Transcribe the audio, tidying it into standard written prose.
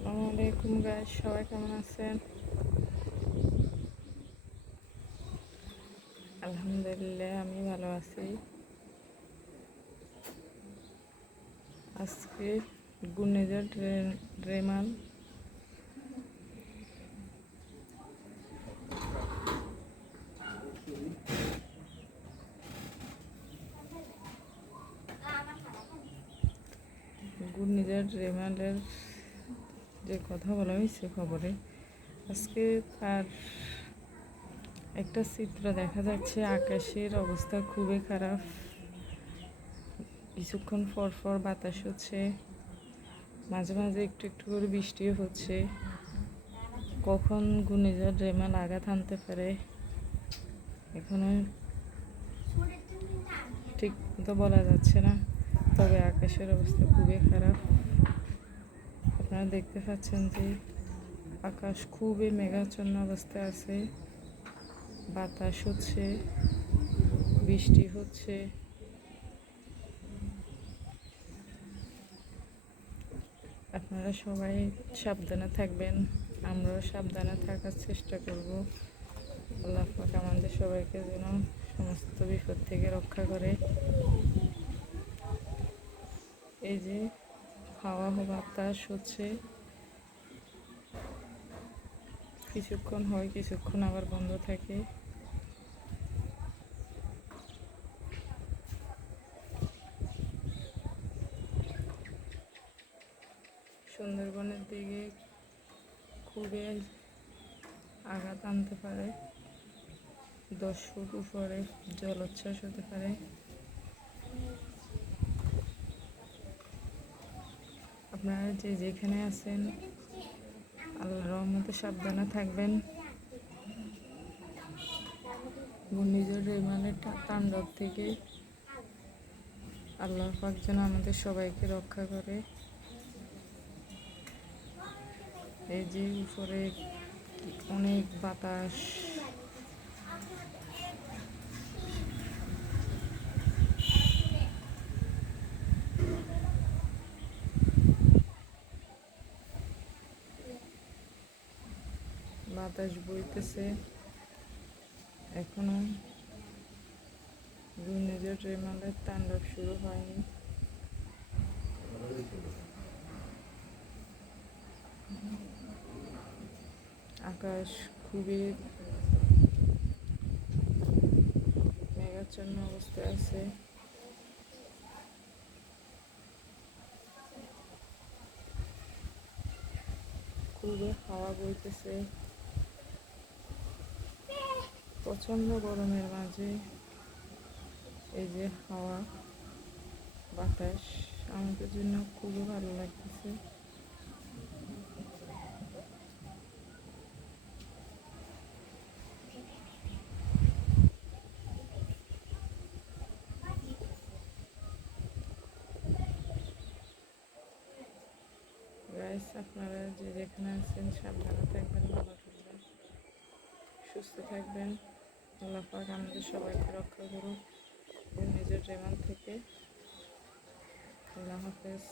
আসসালামু আলাইকুম গাইস, সবাই কেমন আছেন? আলহামদুলিল্লাহ, আমি ভালো আছি। আজকে ঘূর্ণিঝড় রেমাল রেমালের যে কথা বলা হয়েছে খবরে, আজকে তার একটা চিত্র দেখা যাচ্ছে। আকাশের অবস্থা খুবই খারাপ, কিছুক্ষণ পর পর বাতাস হচ্ছে, মাঝে মাঝে একটু একটু করে বৃষ্টিও হচ্ছে। কখন ঘূর্ণিঝড় রেমাল আঘাত হানতে পারে এখনো ঠিক তো বলা যাচ্ছে না, তবে আকাশের অবস্থা খুবই খারাপ। আপনারা দেখতে পাচ্ছেন যে আকাশ খুবই মেঘাচ্ছন্ন অবস্থায় আছে, বাতাস হচ্ছে, বৃষ্টি হচ্ছে। আপনারা সবাই সাবধানে থাকবেন, আমরাও সাবধানে থাকার চেষ্টা করব। আল্লাহ পাক আমাদের সবাইকে যেন সমস্ত বিপদ থেকে রক্ষা করে। এই যে হাওয়া বাতাস হচ্ছে, কিছুক্ষণ হয়, কিছুক্ষণ আবার বন্ধ থাকে। সুন্দরবনের দিকে খুবই আঘাত আনতে পারে, 10 ফুট উপরে জলোচ্ছ্বাস হতে পারে। আপনারা যে যেখানে আছেন আল্লাহর রহমতে সাবধানে থাকবেন। ঘূর্ণিঝড় রেমালের তাণ্ডব থেকে আল্লাহ পাক যেন আমাদের সবাইকে রক্ষা করে। এই যে উপরে অনেক বাতাস, বাতাস বইতেছে। এখনো ঘূর্ণিঝড় রেমালের তাণ্ডব শুরু হয়নি। আকাশ খুবই মেঘাচ্ছন্ন অবস্থায় আছে। খুবই হাওয়া বইতেছে। প্রচণ্ড গরমের মাঝে এই যে হাওয়া বাতাস আমাদের জন্য খুবই ভালো লাগতেছে। গাইস, আপনারা যে যেখানে আছেন সাবধানে থাকবেন, ভালো থাকবেন, সুস্থ থাকবেন। আল্লাহ পাক আমাদের সবাইকে রক্ষা করুন ঘূর্ণিঝড় রেমাল থেকে। আল্লাহ হাফেজ।